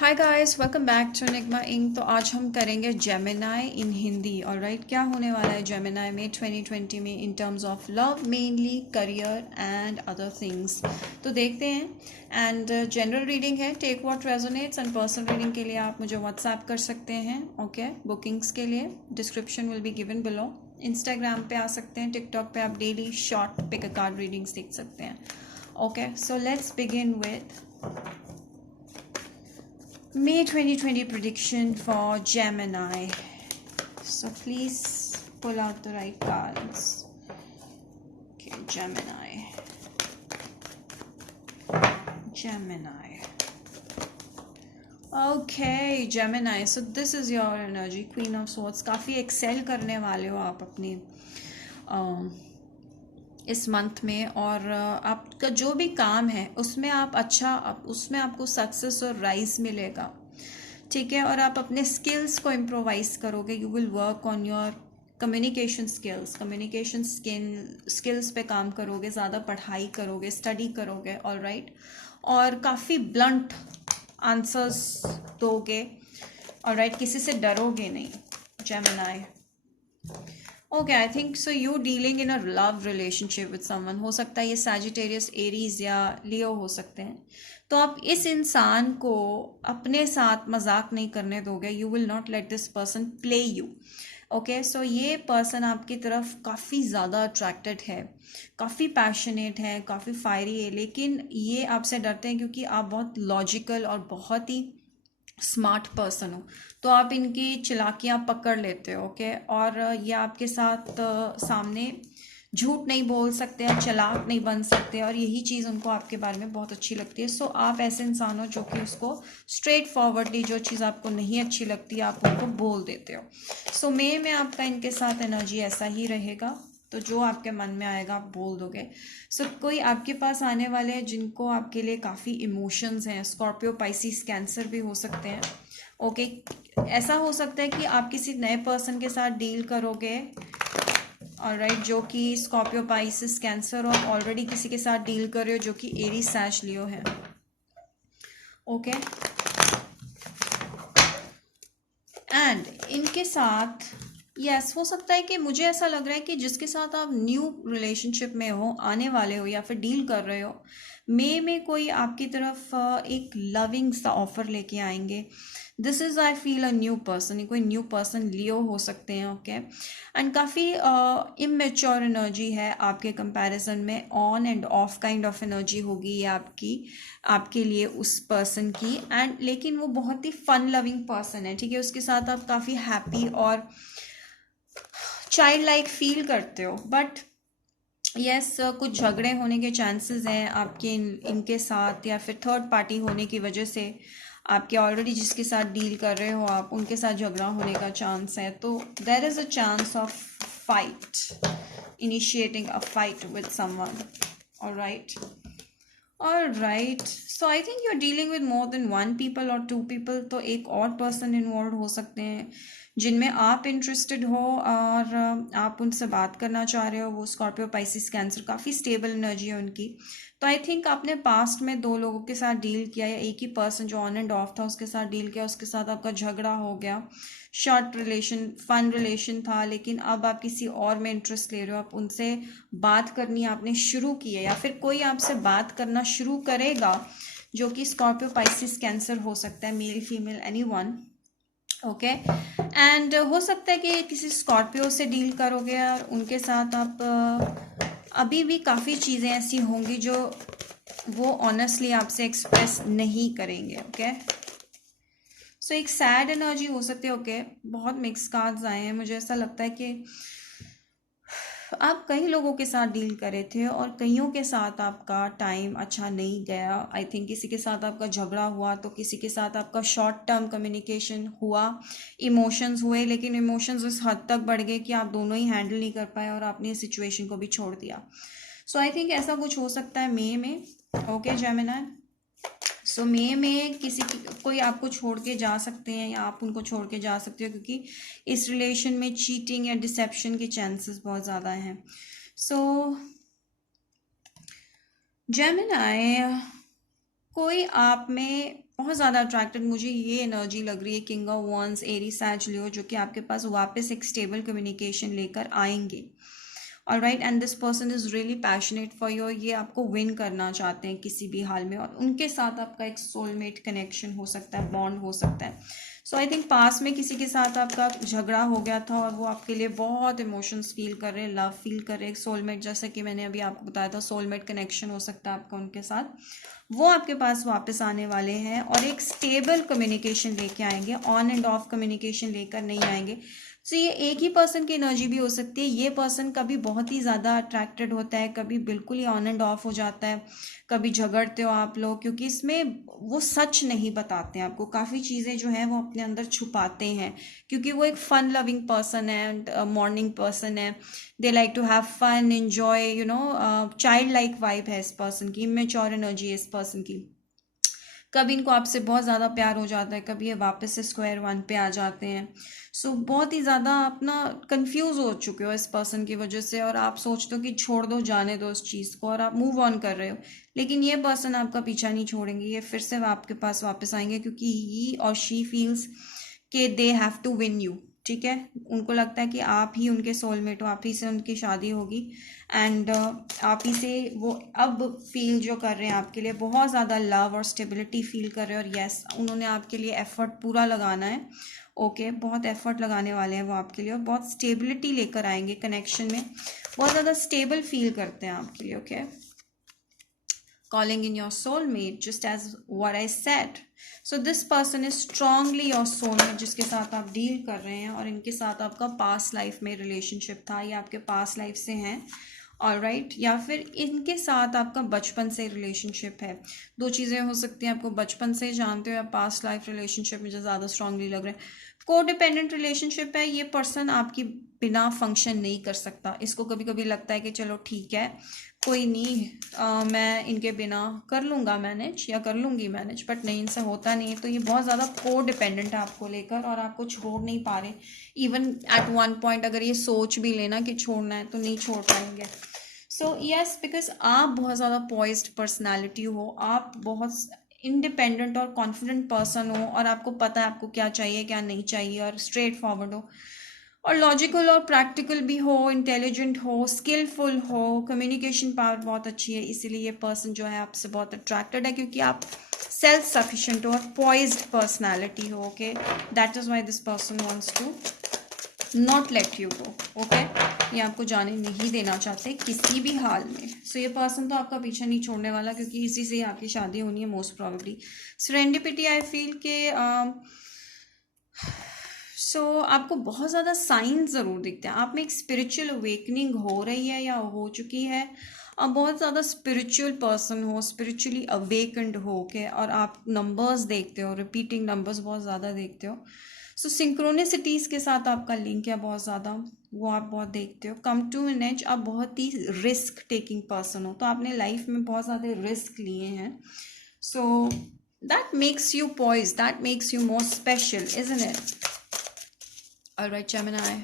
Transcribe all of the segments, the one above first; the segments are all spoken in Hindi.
Hi guys, welcome back to Nigma Inc. तो आज हम करेंगे जेमिनाई इन हिंदी। ऑलराइट, क्या होने वाला है जेमिनाई में 2020 में in terms of love, mainly career and other things. तो देखते हैं। एंड जनरल रीडिंग है, take what resonates. And personal reading के लिए आप मुझे व्हाट्सएप कर सकते हैं। ओके, बुकिंग्स के लिए description will be given below. Instagram पे आ सकते हैं, टिकटॉक पे आप daily short pick a card readings देख सकते हैं। Okay, so let's begin with May 2020 prediction for Gemini. So please pull out the right cards. Okay, Gemini. Okay, Gemini. So this is your energy, Queen of Swords. काफ़ी एक्सेल करने वाले हो आप अपनी इस मंथ में। और आपका जो भी काम है उसमें आप उसमें आपको सक्सेस और राइज मिलेगा। ठीक है, और आप अपने स्किल्स को इम्प्रोवाइज करोगे। You will work on your communication skills पे काम करोगे, ज़्यादा पढ़ाई करोगे, स्टडी करोगे। ऑलराइट, और काफ़ी ब्लंट आंसर्स दोगे। ऑलराइट, किसी से डरोगे नहीं, Gemini. Okay, I think so you dealing in a love relationship with someone. हो सकता है ये सैजिटेरियस, एरीज या लियो हो सकते हैं। तो आप इस इंसान को अपने साथ मजाक नहीं करने दोगे। You will not let this person play you. Okay, so ये पर्सन आपकी तरफ काफ़ी ज़्यादा अट्रैक्टेड है, काफ़ी पैशनेट है, काफ़ी फायरी है, लेकिन ये आपसे डरते हैं क्योंकि आप बहुत लॉजिकल और बहुत ही स्मार्ट पर्सन हो। तो आप इनकी चालाकियाँ पकड़ लेते हो। ओके, और ये आपके साथ सामने झूठ नहीं बोल सकते हैं, चालाक नहीं बन सकते, और यही चीज़ उनको आपके बारे में बहुत अच्छी लगती है। सो आप ऐसे इंसान हो जो कि उसको स्ट्रेट फॉरवर्डली जो चीज़ आपको नहीं अच्छी लगती आप उनको बोल देते हो। सो मे में आपका इनके साथ एनर्जी ऐसा ही रहेगा। तो जो आपके मन में आएगा आप बोल दोगे। सो कोई आपके पास आने वाले हैं जिनको आपके लिए काफ़ी इमोशंस हैं। स्कॉर्पियो, पाइसिस, कैंसर भी हो सकते हैं। ओके, ऐसा हो सकता है कि आप किसी नए पर्सन के साथ डील करोगे। ऑलराइट, जो कि स्कॉर्पियो, पाइसिस, कैंसर, और ऑलरेडी किसी के साथ डील कर रहे हो जो कि एरीज, सैज, लियो है। ओके, एंड इनके साथ यस हो सकता है कि मुझे ऐसा लग रहा है कि जिसके साथ आप न्यू रिलेशनशिप में हो, आने वाले हो या फिर डील कर रहे हो, मे में कोई आपकी तरफ एक लविंग सा ऑफर लेके आएंगे। This is I feel a new person. कोई न्यू पर्सन लियो हो सकते हैं। ओके, एंड काफ़ी इमेच्योर एनर्जी है आपके कंपैरिजन में। On end of kind of energy होगी ये आपके लिए उस पर्सन की। एंड लेकिन वो बहुत ही फन लविंग पर्सन है। ठीक है, उसके साथ आप काफ़ी हैप्पी और चाइल्ड लाइक फील करते हो। बट यस, कुछ झगड़े होने के चांसेस हैं आपके इनके साथ, या फिर थर्ड पार्टी होने की वजह से आपके ऑलरेडी जिसके साथ डील कर रहे हो आप उनके साथ झगड़ा होने का चांस है। तो there is a chance of fight, initiating a fight with someone. Alright, alright, so I think you are dealing with more than one people और टू पीपल। तो एक और पर्सन इन्वॉल्व हो सकते हैं जिनमें आप इंटरेस्टेड हो और आप उनसे बात करना चाह रहे हो। वो स्कॉर्पियो, पाइसिस, कैंसर, काफ़ी स्टेबल एनर्जी है उनकी। तो आई थिंक आपने पास्ट में दो लोगों के साथ डील किया, या एक ही पर्सन जो ऑन एंड ऑफ था उसके साथ डील किया, उसके साथ आपका झगड़ा हो गया। शॉर्ट रिलेशन, फन रिलेशन था, लेकिन अब आप किसी और में इंटरेस्ट ले रहे हो। आप उनसे बात करनी आपने शुरू की है, या फिर कोई आपसे बात करना शुरू करेगा जो कि स्कॉर्पियो, पाइसिस, कैंसर हो सकता है, male, female, anyone. Okay, and हो सकता है कि किसी स्कॉर्पियो से डील करोगे और उनके साथ आप अभी भी काफ़ी चीज़ें ऐसी होंगी जो वो ऑनेस्टली आपसे एक्सप्रेस नहीं करेंगे। ओके, सो एक सैड एनर्जी हो सकती है। ओके, बहुत मिक्स कार्ड्स आए हैं। मुझे ऐसा लगता है कि आप कई लोगों के साथ डील करे थे और कईयों के साथ आपका टाइम अच्छा नहीं गया। आई थिंक किसी के साथ आपका झगड़ा हुआ तो किसी के साथ आपका शॉर्ट टर्म कम्युनिकेशन हुआ, इमोशंस हुए, लेकिन इमोशंस उस हद तक बढ़ गए कि आप दोनों ही हैंडल नहीं कर पाए और आपने सिचुएशन को भी छोड़ दिया। सो आई थिंक ऐसा कुछ हो सकता है मई में। ओके जेमिनी, सो मई में कोई आपको छोड़ के जा सकते हैं या आप उनको छोड़ के जा सकते हो, क्योंकि इस रिलेशन में चीटिंग या डिसेप्शन के चांसेस बहुत ज़्यादा हैं। सो जेमिनी, कोई आप में बहुत ज़्यादा अट्रैक्टेड मुझे ये एनर्जी लग रही है, किंग ऑफ वंस, एरी, सैज, लियो, जो कि आपके पास वापस एक स्टेबल कम्युनिकेशन लेकर आएंगे। Alright, and this person is really passionate for your, ये आपको विन करना चाहते हैं किसी भी हाल में, और उनके साथ आपका एक सोलमेट कनेक्शन हो सकता है, बॉन्ड हो सकता है। सो आई थिंक पास में किसी के साथ आपका झगड़ा हो गया था और वो आपके लिए बहुत इमोशंस फील कर रहे हैं, लव फील कर रहे हैं, सोलमेट, जैसा कि मैंने अभी आपको बताया था, सोलमेट कनेक्शन हो सकता है आपका उनके साथ, वो आपके पास वापस आने वाले हैं और एक स्टेबल कम्युनिकेशन लेके आएंगे, ऑन एंड ऑफ कम्युनिकेशन लेकर नहीं आएंगे। सो ये एक ही पर्सन की एनर्जी भी हो सकती है। ये पर्सन कभी बहुत ही ज़्यादा अट्रैक्टेड होता है, कभी बिल्कुल ही ऑन एंड ऑफ हो जाता है, कभी झगड़ते हो आप लोग, क्योंकि इसमें वो सच नहीं बताते हैं आपको, काफ़ी चीज़ें जो हैं वो अपने अंदर छुपाते हैं, क्योंकि वो एक फन लविंग पर्सन है एंड मॉर्निंग पर्सन है। They like to have fun, enjoy, child like vibe है इस पर्सन की, इमेच्योर एनर्जी है इस पर्सन की। कभी इनको आपसे बहुत ज़्यादा प्यार हो जाता है, कभी ये वापस से स्क्वायर वन पे आ जाते हैं। सो बहुत ही ज़्यादा अपना कंफ्यूज हो चुके हो इस पर्सन की वजह से, और आप सोचते हो कि छोड़ दो, जाने दो उस चीज़ को, और आप मूव ऑन कर रहे हो। लेकिन ये पर्सन आपका पीछा नहीं छोड़ेंगे, ये फिर से आपके पास वापस आएंगे, क्योंकि ही और शी फील्स कि they have to win you. ठीक है, उनको लगता है कि आप ही उनके सोलमेट हो, आप ही से उनकी शादी होगी, एंड आप ही से वो अब फील जो कर रहे हैं आपके लिए, बहुत ज़्यादा लव और स्टेबिलिटी फील कर रहे हैं। और यस, उन्होंने आपके लिए एफर्ट पूरा लगाना है। ओके, बहुत एफर्ट लगाने वाले हैं वो आपके लिए, और बहुत स्टेबिलिटी लेकर आएंगे कनेक्शन में, बहुत ज़्यादा स्टेबल फील करते हैं आपके लिए। Okay, calling in your soulmate, just as what I said. So this person is strongly your soulmate, जिसके साथ आप डील कर रहे हैं, और इनके साथ आपका पास्ट लाइफ में रिलेशनशिप था, या आपके पास्ट लाइफ से हैं, ऑलराइट, या फिर इनके साथ आपका बचपन से रिलेशनशिप है। दो चीज़ें हो सकती हैं, आपको बचपन से जानते हो या पास्ट लाइफ रिलेशनशिप में जो ज़्यादा स्ट्रांगली लग रहा है। को डिपेंडेंट रिलेशनशिप है, ये पर्सन आपकी बिना फंक्शन नहीं कर सकता। इसको कभी कभी लगता है कि चलो ठीक है, कोई नहीं, मैं इनके बिना कर लूँगा मैनेज, या कर लूँगी मैनेज, बट नहीं, इनसे होता नहीं है। तो ये बहुत ज़्यादा को डिपेंडेंट है आपको लेकर, और आपको छोड़ नहीं पा रहे। इवन एट वन पॉइंट अगर ये सोच भी लेना कि छोड़ना है तो नहीं छोड़ पाएंगे। सो यस, बिकॉज आप बहुत ज़्यादा पॉइज्ड पर्सनैलिटी हो, आप बहुत इंडिपेंडेंट और कॉन्फिडेंट पर्सन हो, और आपको पता है आपको क्या चाहिए क्या नहीं चाहिए, और स्ट्रेट फॉरवर्ड हो, और लॉजिकल और प्रैक्टिकल भी हो, इंटेलिजेंट हो, स्किलफुल हो, कम्युनिकेशन पावर बहुत अच्छी है। इसीलिए ये पर्सन जो है आपसे बहुत अट्रैक्टेड है, क्योंकि आप सेल्फ सफिशिएंट हो और पॉइज्ड पर्सनालिटी हो। Okay, that is why this person wants to not let you go. Okay, ये आपको जाने नहीं देना चाहते किसी भी हाल में। सो ये पर्सन तो आपका पीछा नहीं छोड़ने वाला, क्योंकि इसी से ही आपकी शादी होनी है most probably. Serendipity, I feel के आपको बहुत ज़्यादा साइंस ज़रूर दिखते हैं, आप में एक स्पिरिचुअल अवेकनिंग हो रही है या हो चुकी है। आप बहुत ज़्यादा स्पिरिचुअल पर्सन हो, स्पिरिचुअली अवेकन्ड हो के, और आप नंबर्स देखते हो, रिपीटिंग नंबर्स बहुत ज़्यादा देखते हो। सिंक्रोनिसिटीज़ के साथ आपका लिंक है बहुत ज़्यादा, वो आप बहुत देखते हो। कम टू एन एज, आप बहुत ही रिस्क टेकिंग पर्सन हो, तो आपने लाइफ में बहुत ज़्यादा रिस्क लिए हैं। So that makes you poise, that makes you more special, isn't it? Alright, Gemini,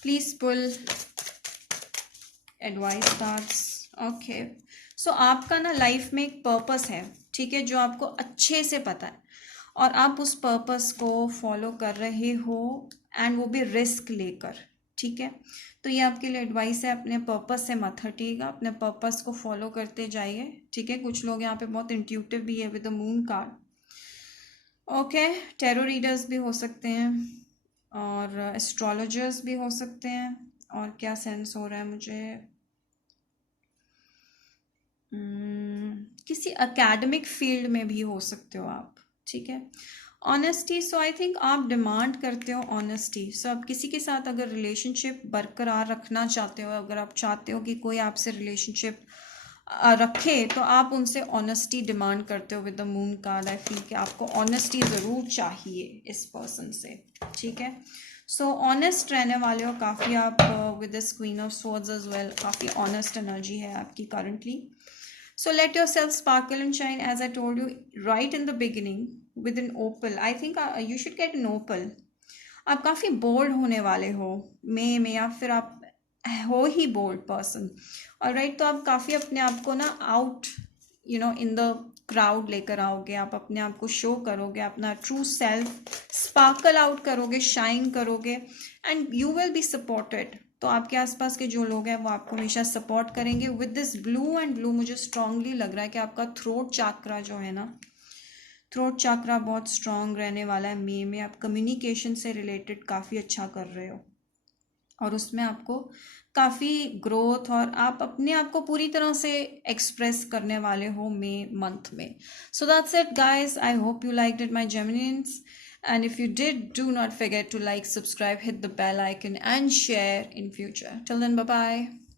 please pull advice cards. Okay, so आपका ना लाइफ में एक पर्पस है, ठीक है, जो आपको अच्छे से पता है, और आप उस पर्पस को फॉलो कर रहे हो, एंड वो भी रिस्क लेकर। ठीक है, तो ये आपके लिए एडवाइस है, अपने पर्पस से मत हटिएगा, अपने पर्पस को फॉलो करते जाइए। ठीक है, कुछ लोग यहाँ पे बहुत इंट्यूटिव भी है with the moon card. Okay, tarot readers भी हो सकते हैं, और एस्ट्रोलॉजर्स भी हो सकते हैं। और क्या सेंस हो रहा है मुझे, किसी एकेडमिक फील्ड में भी हो सकते हो आप। ठीक है, ऑनेस्टी, सो आई थिंक आप डिमांड करते हो ऑनेस्टी। सो आप किसी के साथ अगर रिलेशनशिप बरकरार रखना चाहते हो, अगर आप चाहते हो कि कोई आपसे रिलेशनशिप रखे, तो आप उनसे ऑनेस्टी डिमांड करते हो with the moon card. I feel कि आपको ऑनेस्टी ज़रूर चाहिए इस पर्सन से। ठीक है, सो ऑनेस्ट रहने वाले हो काफ़ी आप, with the queen of swords as well, काफ़ी ऑनेस्ट एनर्जी है आपकी currently. So let yourself sparkle and shine, as I told you right in the beginning, with an opal. I think you should get an opal. आप काफ़ी बोल्ड होने वाले हो मे में, या फिर आप हो ही बोल्ड पर्सन। ऑलराइट, तो आप काफ़ी अपने आप को ना आउट इन द क्राउड लेकर आओगे, आप अपने आप को शो करोगे, अपना ट्रू सेल्फ स्पार्कल आउट करोगे, शाइन करोगे, and you will be supported. तो आपके आसपास के जो लोग हैं वो आपको हमेशा सपोर्ट करेंगे। With this blue and blue मुझे स्ट्रांगली लग रहा है कि आपका थ्रोट चाक्रा जो है ना, थ्रोट चाक्रा बहुत स्ट्रांग रहने वाला है। मे में आप कम्युनिकेशन से रिलेटेड काफ़ी अच्छा कर रहे हो और उसमें आपको काफ़ी ग्रोथ, और आप अपने आप को पूरी तरह से एक्सप्रेस करने वाले हो मे मंथ में। So that's it guys, I hope you liked it my Geminians, and if you did, do not forget to like, subscribe, hit the bell icon and share in future. Till then, bye bye.